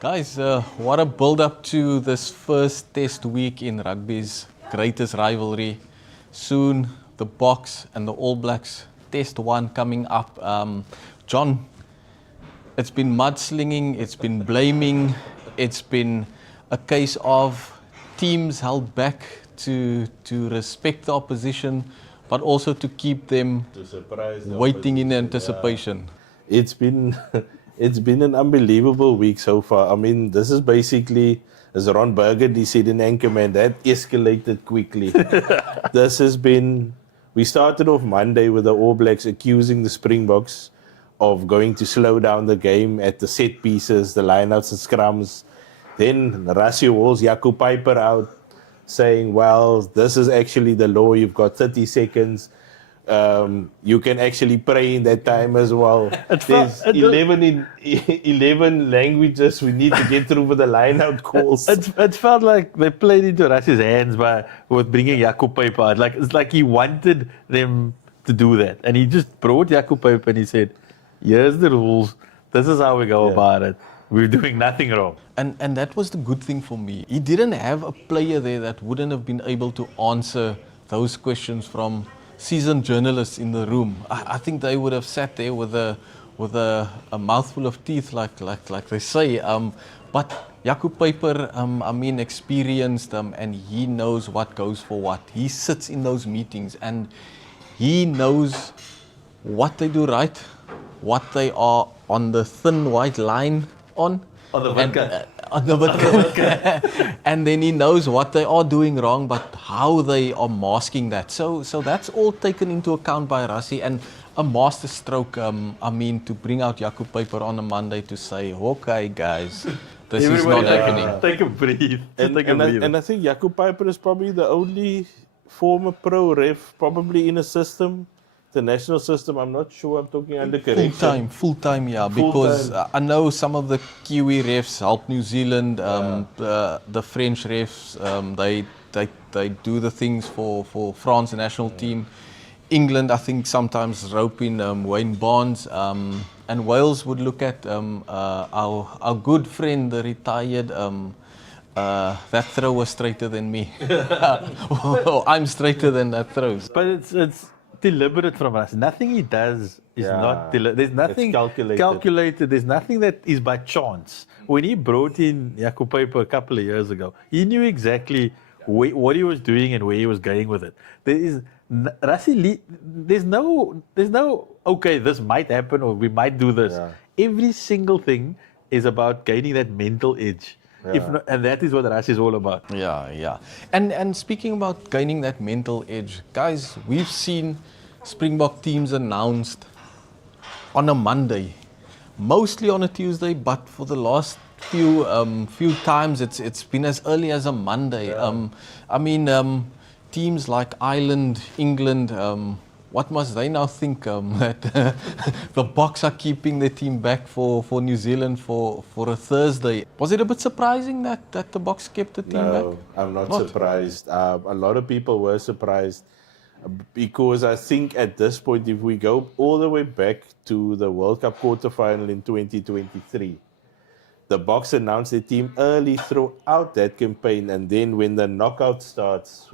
Guys, what a build-up to this first test week in rugby's greatest rivalry. Soon, the Boks and the All Blacks test one coming up. John, it's been mudslinging, it's been blaming, it's been a case of teams held back to respect the opposition, but also to keep them waiting in anticipation. Yeah. It's been an unbelievable week so far. I mean, this is basically, as Ron Burgundy said in Anchorman, that escalated quickly. We started off Monday with the All Blacks accusing the Springboks of going to slow down the game at the set pieces, the lineouts and scrums. Then Rassie Walls, Jaco Piper out saying, well, this is actually the law. You've got 30 seconds. You can actually pray in that time as well. There's 11 languages we need to get through with the line-out calls. It felt like they played into Rassie's hands with bringing Jaco Piper out. It's like he wanted them to do that. And he just brought Jaco Piper and he said, here's the rules. This is how we go about it. We're doing nothing wrong. And that was the good thing for me. He didn't have a player there that wouldn't have been able to answer those questions from seasoned journalists in the room. I think they would have sat there with a mouthful of teeth, like they say. But Jaco Piper, experienced, and he knows what goes for what. He sits in those meetings and he knows what they do right, what they are on the thin white line on. On the vodka. And then he knows what they are doing wrong, but how they are masking that. So that's all taken into account by Rassie, and a master stroke, to bring out Jaco Piper on a Monday to say, okay guys, this is not happening. Take a breathe. And I think Jaco Piper is probably the only former pro ref probably in a system. The national system, I'm not sure, I'm talking under correction. Full-time, yeah, because I know some of the Kiwi refs help New Zealand, the French refs, they do the things for France national team. England, I think, sometimes rope in Wayne Barnes, and Wales would look at our good friend, the retired, that throw was straighter than me. I'm straighter than that throw. But it's deliberate from us. Nothing he does is not deliberate. There's nothing calculated. There's nothing that is by chance. When he brought in Jaco Piper a couple of years ago, he knew exactly what he was doing and where he was going with it. There's no okay, this might happen or we might do this. Yeah. Every single thing is about gaining that mental edge. Yeah. And that is what Rassie is all about. Yeah. And speaking about gaining that mental edge, guys, we've seen Springbok teams announced on a Monday, mostly on a Tuesday, but for the last few times it's been as early as a Monday. Yeah. Teams like Ireland, England, what must they now think that the Boks are keeping their team back for New Zealand for a Thursday? Was it a bit surprising that the Boks kept the team back? No, I'm not surprised. A lot of people were surprised because I think at this point, if we go all the way back to the World Cup quarterfinal in 2023, the Boks announced their team early throughout that campaign, and then when the knockout starts,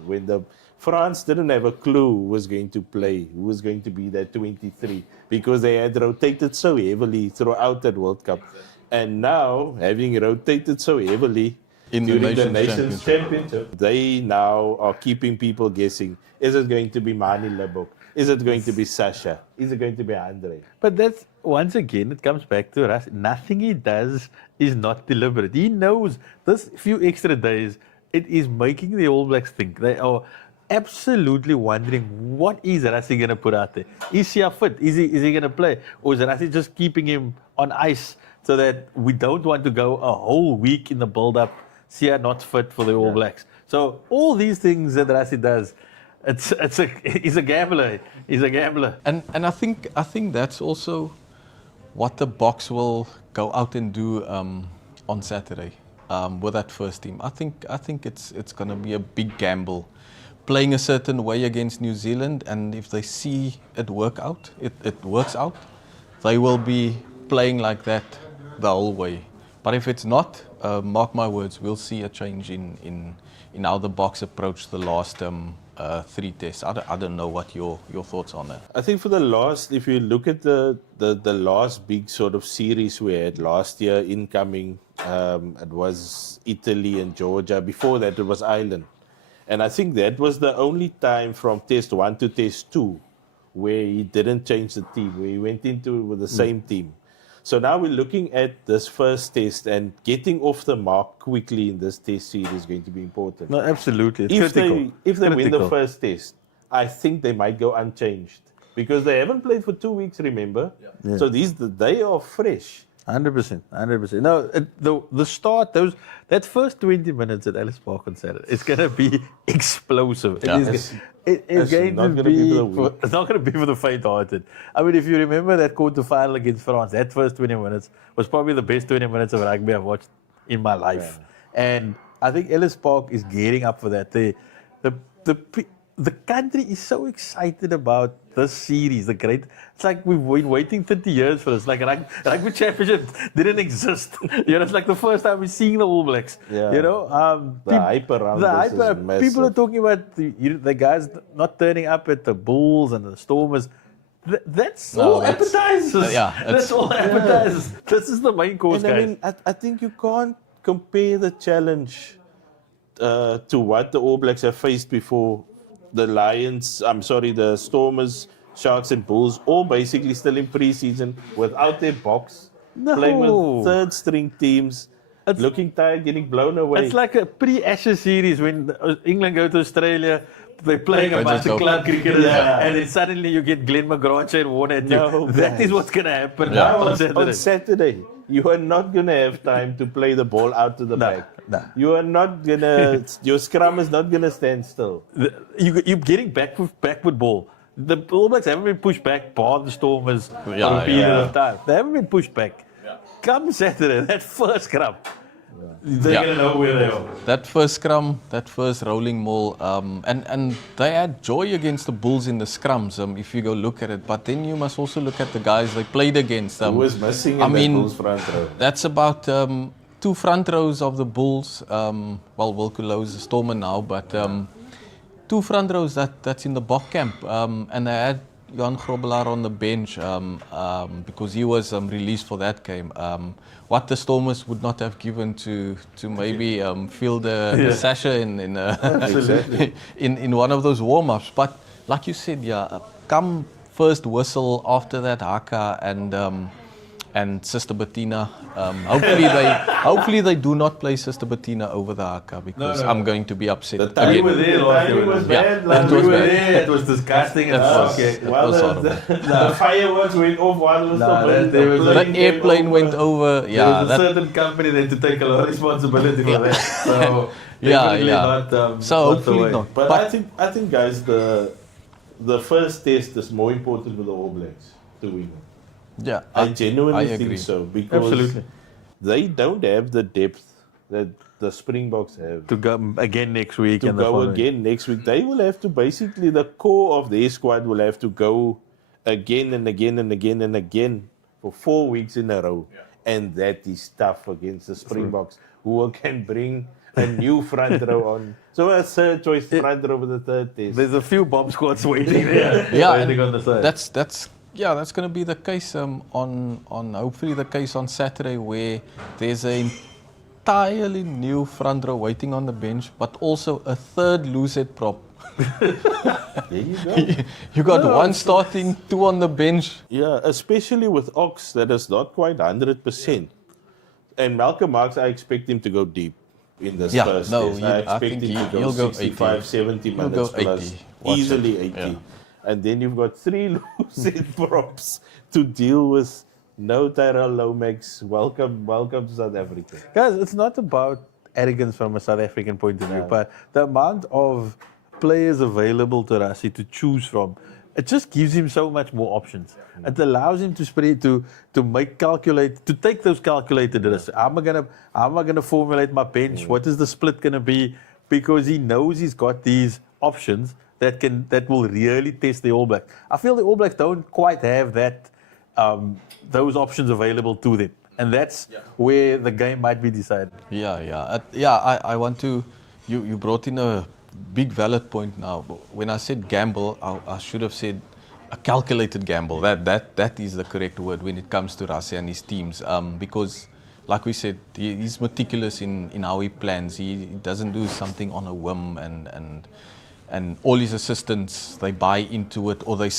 France didn't have a clue who was going to play, who was going to be that 23, because they had rotated so heavily throughout that World Cup. And now, having rotated so heavily during the Nations Championship, they now are keeping people guessing. Is it going to be Mani Lebok? Is it going to be Sasha? Is it going to be Andre? But that's, once again, it comes back to us. Nothing he does is not deliberate. He knows this few extra days, it is making the All Blacks think. They are absolutely wondering, what is Rassie going to put out there? Is he fit? Is he going to play? Or is Rassie just keeping him on ice so that we don't want to go a whole week in the build-up, Sia not fit for the All Blacks? So all these things that Rassie does, he's a gambler. He's a gambler. And I think that's also what the Boks will go out and do on Saturday with that first team. I think it's going to be a big gamble, playing a certain way against New Zealand, and if they see it works out, they will be playing like that the whole way. But if it's not, mark my words, we'll see a change in how the Boks approached the last 3 tests. I don't know what your thoughts on that. I think for the last, if you look at the last big sort of series we had last year incoming, it was Italy and Georgia. Before that, it was Ireland. And I think that was the only time from test 1 to test 2 where he didn't change the team, where he went into it with the same team. So now we're looking at this first test, and getting off the mark quickly in this test series is going to be important. No, absolutely. It's If critical. they win the Critical. first test, I think they might go unchanged because they haven't played for 2 weeks, remember? Yeah. So they are fresh. 100%. No, the start, that first 20 minutes at Ellis Park on Saturday, it's going to be explosive. Yeah. It's going not to gonna be be, for the weak. it's not going to be for the faint-hearted. I mean, if you remember that quarter-final against France, that first 20 minutes was probably the best 20 minutes of rugby I've watched in my life. And I think Ellis Park is gearing up for that. The country is so excited about this series. It's like we've been waiting 30 years for this. Like rugby championship didn't exist. It's like the first time we're seeing the All Blacks. Yeah. The hype around this is massive. people are talking about the guys not turning up at the Bulls and the Stormers. That's all appetizers. That's all appetizers. This is the main course, And guys. I mean, I think you can't compare the challenge to what the All Blacks have faced before. The Stormers, Sharks and Bulls, all basically still in pre-season without their box, playing with third-string teams, looking tired, getting blown away. It's like a pre-Ashes series when England go to Australia, they're playing a bunch of club cricketers, and then suddenly you get Glenn McGrath and Warner at you. No, That guys. is what's going to happen On Saturday, you are not going to have time to play the ball out to the back. No. You are not going to, your scrum is not going to stand still. You're getting backward ball. The All Blacks haven't been pushed back by the Stormers for a period of time. They haven't been pushed back. Come Saturday, that first scrum, they're going to know where they are. That first scrum, that first rolling maul, and they had joy against the Bulls in the scrums, if you go look at it. But then you must also look at the guys they played against. Who was missing in the Bulls front row? That's about 2 front rows of the Bulls. Wilco Louw's a Stormer now, but 2 front rows that's in the Bok camp. And they had Jan Grobbelaar on the bench because he was released for that game. What the Stormers would not have given to maybe fill the Sasha in one of those warm-ups. But like you said, come first whistle, after that Haka and Sister Bettina. Hopefully they do not play Sister Bettina over the Haka because I'm going to be upset. The timing were there last year. was Yeah, bad. it Like, was we were bad. there. It was disgusting. It was horrible. The fireworks went off while it was The airplane went over. There's a certain company there to take a lot of responsibility for that. So definitely not. So not the hopefully way. not. But I think, guys, the first test is more important for the All Blacks to win. Yeah, I genuinely agree. think so because Absolutely. they don't have the depth that the Springboks have. To go again next week To and the go following. again next week, they will have to basically, the core of their squad will have to go again and again and again and again for 4 weeks in a row. And that is tough against the Springboks, who can bring a new front row on. So a third choice front row for the third test. There's a few bomb squads waiting there. Yeah, waiting on the side. that's going to be the case on hopefully the case on Saturday, where there's an entirely new front row waiting on the bench, but also a third loose-head prop. There you go. You got one starting, 2 on the bench. Yeah, especially with Ox, that is not quite 100%. And Malcolm Marx, I expect him to go deep in this first test. I expect him to he'll go go 65, 80. 70 He'll minutes go 80. plus. Watch Easily it. 80. Yeah. And then you've got 3 loose-head props to deal with. No Tyrell Lomax. Welcome to South Africa. Guys, it's not about arrogance from a South African point of view, but the amount of players available to Rassie to choose from, it just gives him so much more options. It allows him to spread, to take those calculated risks. Am I gonna formulate my bench? What is the split gonna be? Because he knows he's got these options that will really test the All Blacks. I feel the All Blacks don't quite have that those options available to them. And that's where the game might be decided. I want to. You brought in a big valid point now. When I said gamble, I should have said a calculated gamble. That is the correct word when it comes to Rassie and his teams. Because, like we said, he's meticulous in how he plans. He doesn't do something on a whim, and all his assistants, they buy into it, or they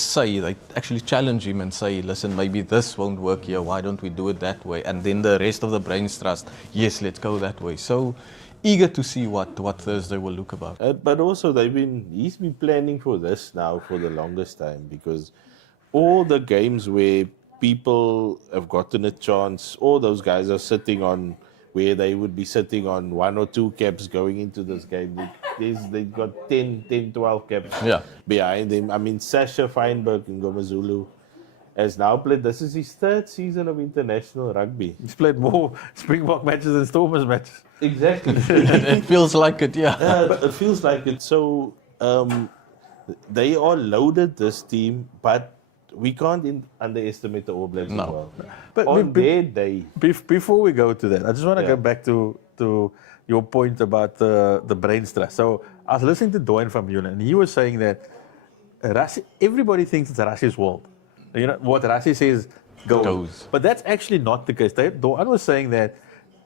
actually challenge him and say, listen, maybe this won't work here, why don't we do it that way? And then the rest of the brains trust, yes, let's go that way. So eager to see what Thursday will look about. But also he's been planning for this now for the longest time, because all the games where people have gotten a chance, all those guys are sitting on where they would be sitting on 1 or 2 caps going into this game. They've got 10, 12 caps behind them. I mean, Sasha Feinberg in Ngomazulu has now played, this is his 3rd season of international rugby. He's played more Springbok matches than Stormers matches. Exactly. It feels like it, It feels like it. So they are loaded, this team, but we can't underestimate the All Blacks as well. But on their day. Before we go to that, I just want to go back to your point about the brain stress. So I was listening to Doan from Yula, and he was saying that everybody thinks it's Rassie's world. You know, what Rassie says goes. But that's actually not the case. Doan was saying that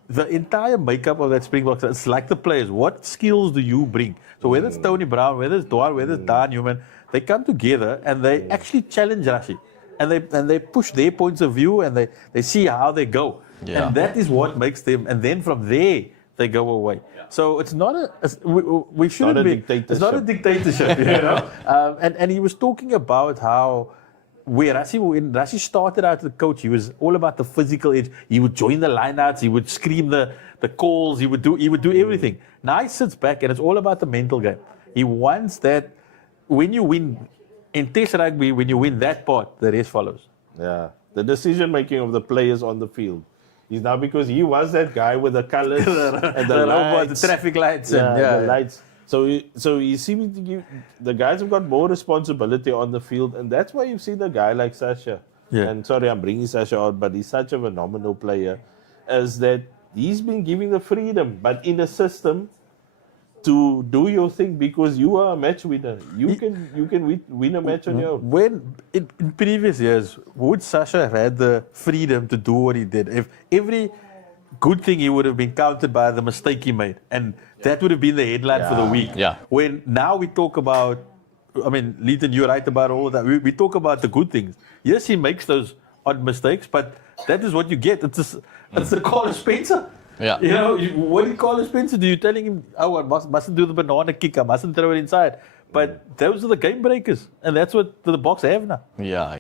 the entire makeup of that Springboks, it's like the players. What skills do you bring? So whether it's Tony Brown, whether it's Doan, whether it's Dan Newman, they come together and they actually challenge Rassie. And they push their points of view, and they see how they go. Yeah. And that is what makes them, and then from there, they go away. Yeah. So it's not we shouldn't be, it's not a dictatorship, you know. And he was talking about how, when Rassie started out as a coach, he was all about the physical edge. He would join the lineouts, he would scream the calls, he would do everything. Now he sits back and it's all about the mental game. He wants that when you win in Test rugby, when you win that part, the rest follows. Yeah. The decision making of the players on the field is now, because he was that guy with the colors and the lights, the traffic lights, the lights. So you see, the guys have got more responsibility on the field, and that's why you see the guy like Sasha. Yeah. And sorry, I'm bringing Sasha out, but he's such a phenomenal player. Is that he's been giving the freedom, but in a system to do your thing, because you are a match winner. You can win a match on your own. When in previous years, would Sasha have had the freedom to do what he did? If every good thing, he would have been counted by the mistake he made, and that would have been the headline for the week. Yeah. When now we talk about, I mean, Leighton, you're right about all of that. We talk about the good things. Yes, he makes those odd mistakes, but that is what you get. It's the Carlos Spencer. Yeah. You know, what do you call Spencer? Do you telling him, oh, I mustn't do the banana kick, I mustn't throw it inside? But those are the game breakers, and that's what the Boks have now. Yeah.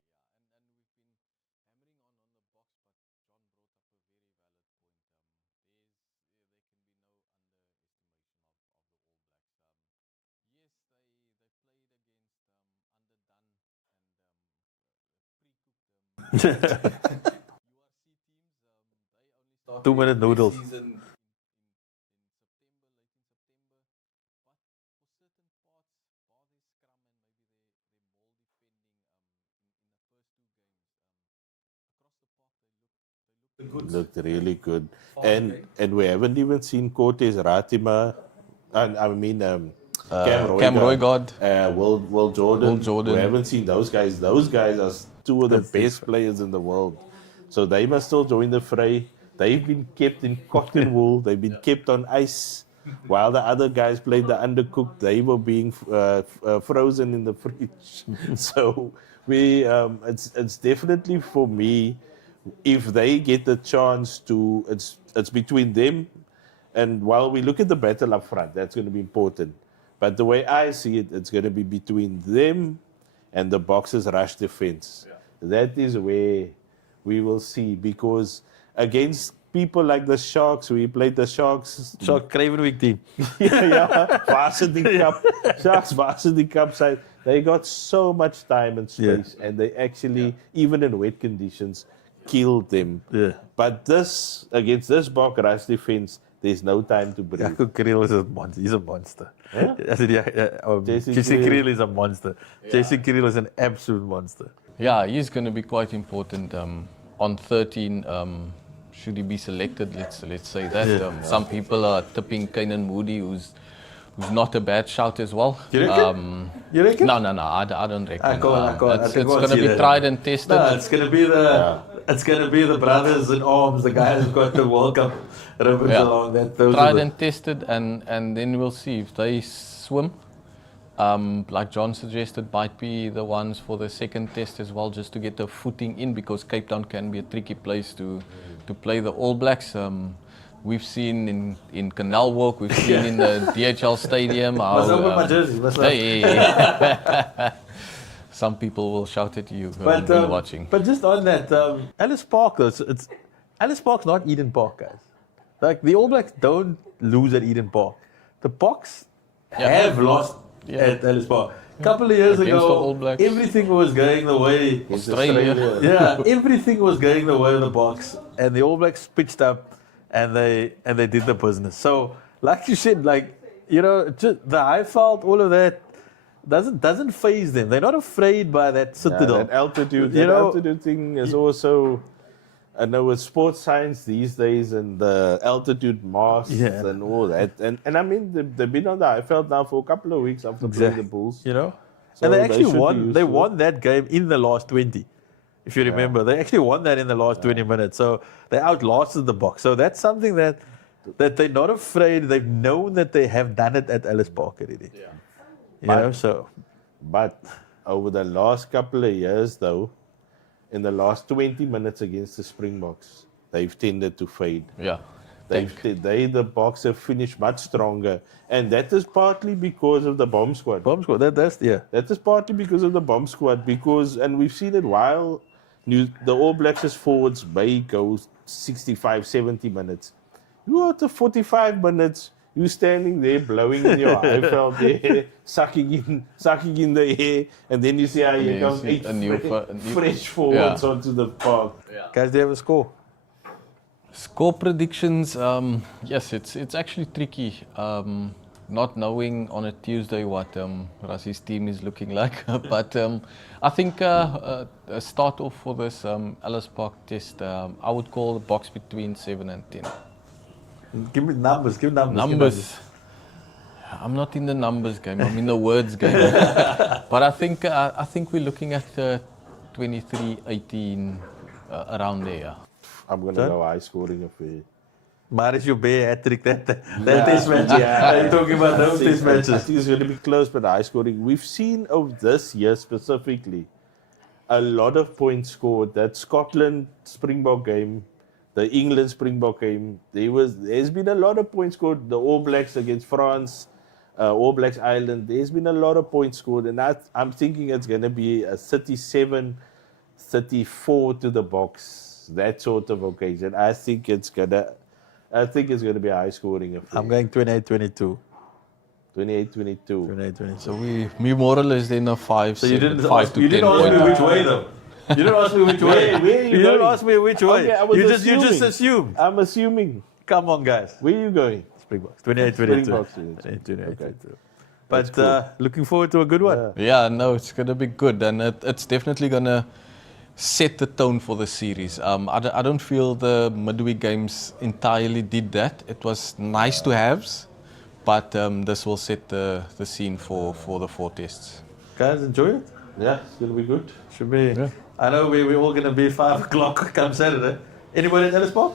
Two-minute noodles. Looked really good. And we haven't even seen Cortez Ratima, Cam Roygard, Will Jordan. We haven't seen those guys. Those guys are two of the best players in the world. So they must still join the fray. They've been kept in cotton wool. They've been kept on ice. While the other guys played the undercooked, they were being frozen in the fridge. So it's definitely, for me, if they get the chance to, it's between them. And while we look at the battle up front, that's going to be important. But the way I see it, it's going to be between them and the Boxers' rush defense. Yeah. That is where we will see, because against people like the Sharks, we played the Sharks. Shark Craven Week team. Varsity Cup. Sharks Varsity Cup side. They got so much time and space, and they actually, even in wet conditions, killed them. Yeah. But against this Bok rush defense, there's no time to breathe. Jaco Kriel is a monster. He's a monster. Huh? I said, Jesse Kriel is a monster. Yeah. Jesse Kriel is an absolute monster. Yeah, he's going to be quite important. On 13, should he be selected? Let's say that. Some people are tipping Kainan Moody, who's not a bad shout as well. You reckon? You reckon? No, I don't reckon. I can't It's going to be tried and tested. No, it's going to be the brothers in arms, the guys who've got the World Cup ribbons along that. Tried and tested, and then we'll see if they swim. Like John suggested, might be the ones for the second test as well, just to get the footing in, because Cape Town can be a tricky place to play the All Blacks. We've seen in Canal Walk, we've seen in the DHL Stadium. Must open my jersey. Hey. Some people will shout at you when watching. But just on that, Ellis Park, though, Ellis Park's not Eden Park, guys. Like, the All Blacks don't lose at Eden Park. The Boks have lost at Ellis Park. A couple of years ago, everything was going the way Australia. Yeah, everything was going the way of the Boks, and the All Blacks pitched up and they did the business. So, like you said, just the high felt, all of that doesn't faze them. They're not afraid by that citadel. That altitude thing is also. I know with sports science these days and the altitude masks and all that. And I mean, they've been on the IFL now for a couple of weeks after playing the Bulls. So and they actually won. They won that game in the last 20. If you remember, they actually won that in the last 20 minutes. So they outlasted the Boks. So that's something that they're not afraid. They've known that they have done it at Ellis Park already. But over the last couple of years, though, in the last 20 minutes against the Springboks, they've tended to fade. Yeah. The Boks have finished much stronger. And that is partly because of the bomb squad. That is partly because of the bomb squad. And we've seen it while the All Blacks' forwards may go 65, 70 minutes. You after 45 minutes, you standing there blowing in your IFL there, sucking in the air, and then you see how you come fresh forwards onto the park. Guys, do you have a score? Score predictions, yes, it's actually tricky. Not knowing on a Tuesday what Rassi's team is looking like. But I think a start off for this Ellis Park test, I would call the Boks between 7 and 10. Give me numbers. Numbers. I'm not in the numbers game. I'm in the words game. But I think we're looking at 23-18 around there. I'm going to go high scoring affair. Marius Joubert hat-trick that test match. Are you talking about those test matches? I think it's going to be close, but high scoring. We've seen of this year specifically a lot of points scored. That Scotland Springbok game, the England Springbok game, there's been a lot of points scored. The All Blacks against France, All Blacks Ireland, there's been a lot of points scored, and I'm thinking it's going to be a 37-34 to the Boks, that sort of occasion. I think it's going to be a high scoring affair. I'm going 28-22. 28-22. So we more or less then a 5 so to 10 you didn't ask me which way though. You didn't ask me which way. You didn't ask me which way. Okay, you just assumed. I'm assuming. Come on, guys. Where are you going? Springboks. 28-22. Springboks. Okay. But cool. Looking forward to a good one. Yeah, no, it's going to be good, and it's definitely going to set the tone for the series. I don't feel the midweek games entirely did that. It was nice to haves, but this will set the scene for the 4 tests. Guys, enjoy it. Yeah, it's going to be good. Should be. Yeah. I know we're all going to be 5 o'clock come Saturday. Anybody at Ellis Park?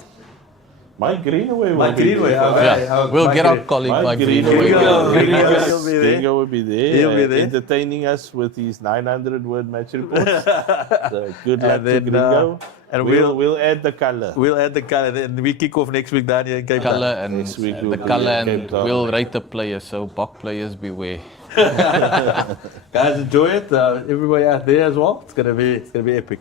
Mike Greenaway will Mike Greenaway. We'll get our colleague Mike Greenaway. Gringo will be there. He'll be there. Entertaining us with his 900-word match reports. So good luck to Gringo. And we'll add the colour. We'll add the colour. Then we kick off next week down here in Cape Town. Colour and the colour, and we'll rate the players. So Bok players beware. Guys, enjoy it. Everybody out there as well. It's gonna be epic.